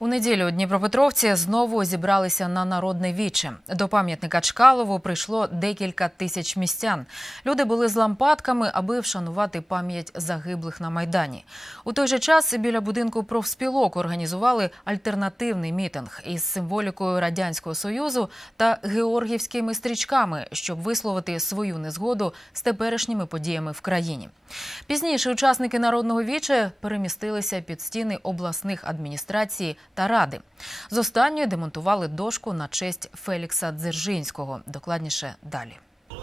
У неділю Дніпропетровці знову зібралися на народне віче. До пам'ятника Чкалову прийшло декілька тисяч містян. Люди були з лампадками, аби вшанувати пам'ять загиблих на майдані. У той же час біля будинку профспілок організували альтернативний мітинг із символікою радянського союзу та георгівськими стрічками, щоб висловити свою незгоду з теперішніми подіями в країні. Пізніше учасники народного віче перемістилися під стіни обласних адміністрацій та ради. З останньої демонтували дошку на честь Фелікса Дзержинського. Докладніше далі.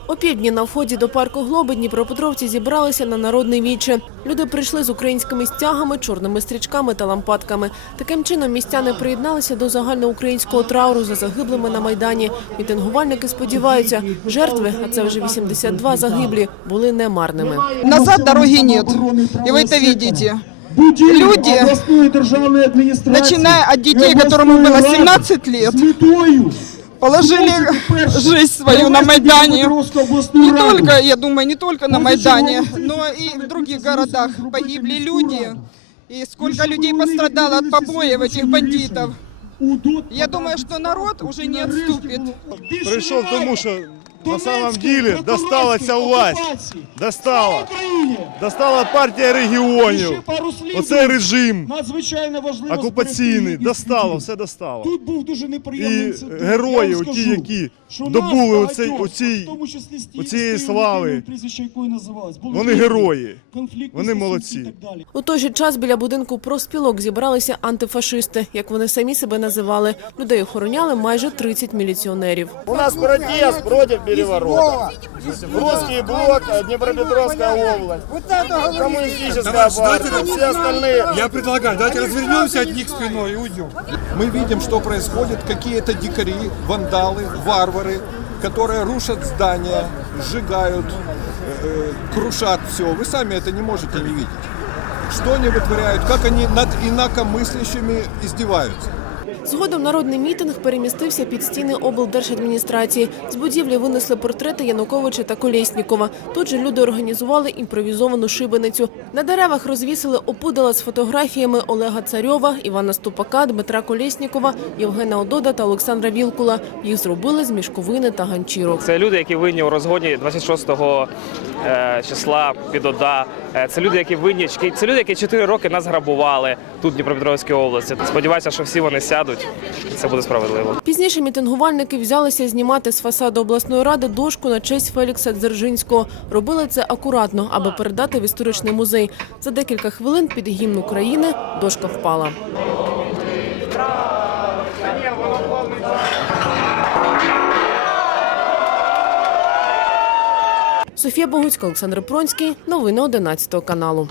Опівдні на вході до парку Глоби Дніпропетровці зібралися на народний віче. Люди прийшли з українськими стягами, чорними стрічками та лампадками. Таким чином містяни приєдналися до загальноукраїнського трауру за загиблими на майдані. Мітингувальники сподіваються, жертви, а це вже 82 загиблі, були немарними. Назад дороги нет. И вы это видите. Люди, начиная от детей, которому было 17 лет, положили жизнь свою на Майдане. Не только, я думаю, не только на Майдане, но и в других городах погибли люди. И сколько людей пострадало от побоев этих бандитов. Я думаю, что народ уже не отступит. прийшов к тому, що на самом деле достала ця власть. Достала. Достала партія регіонів. Оцей режим надзвичайно важливо окупаційний. Достало, все достало. Тут був дуже неприємний І герої, скажу, які добули оцей- оцій- оцієї слави, Вони герої. Вони молодці. У той же час біля будинку профспілок зібралися антифашисти, як вони самі себе називали. Людей охороняли майже 30 міліціонерів. У нас протест против переворота. Русский блок, Днепропетровская область, коммунистическая партия, все остальные. Я предлагаю, давайте развернемся от них спиной и уйдем. Мы видим, что происходит, какие-то дикари, вандалы, варвары, которые рушат здания, сжигают, э, крушат все. Вы сами это не можете не видеть. Что они вытворяют, как они над инакомыслящими издеваются. Згодом народний мітинг перемістився під стіни облдержадміністрації. З будівлі винесли портрети Януковича та Колєснікова. Тут же люди організували імпровізовану шибеницю. На деревах розвісили опудала з фотографіями Олега Царьова, Івана Ступака, Дмитра Колєснікова, Євгена Одода та Олександра Вілкула. Їх зробили з мішковини та ганчірок. Це люди, які винні у розгоні 26 е, числа під ОДА. Е, Це люди, які винні, це люди, які 4 роки нас грабували тут, в Дніпропетровській області. Сподіваюся, що всі вони сядуть, і це буде справедливо. Пізніше мітингувальники взялися знімати з фасаду обласної ради дошку на честь Фелікса Дзержинського. Робили це акуратно, аби передати в історичний музей. За декілька хвилин під гімн України дошка впала. Софія Богуцька, Олександр Пронський. Новини 11 каналу.